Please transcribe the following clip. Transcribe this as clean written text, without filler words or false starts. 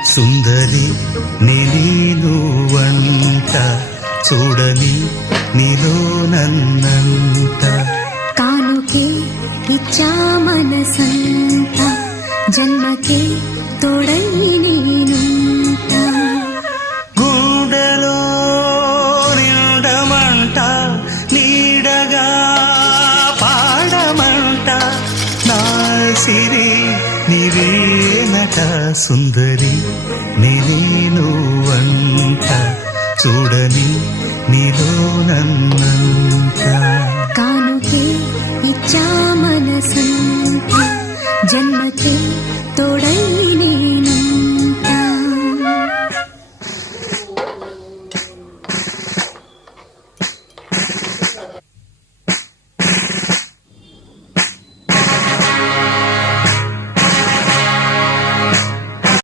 సుందరి నేను వంట చూడని నీలో నన్నంట కానుకే ఇచ్చా మనసంత జన్మకే తోడై నేనుంట గుండెలో నిండమంట నీడగా పాడమంట నా సిరి నీవేనట సుందరి నేను వంట చూడని నీలో నన్నంత కానుకే ఇచ్చా మనసంత జన్మకే తోడై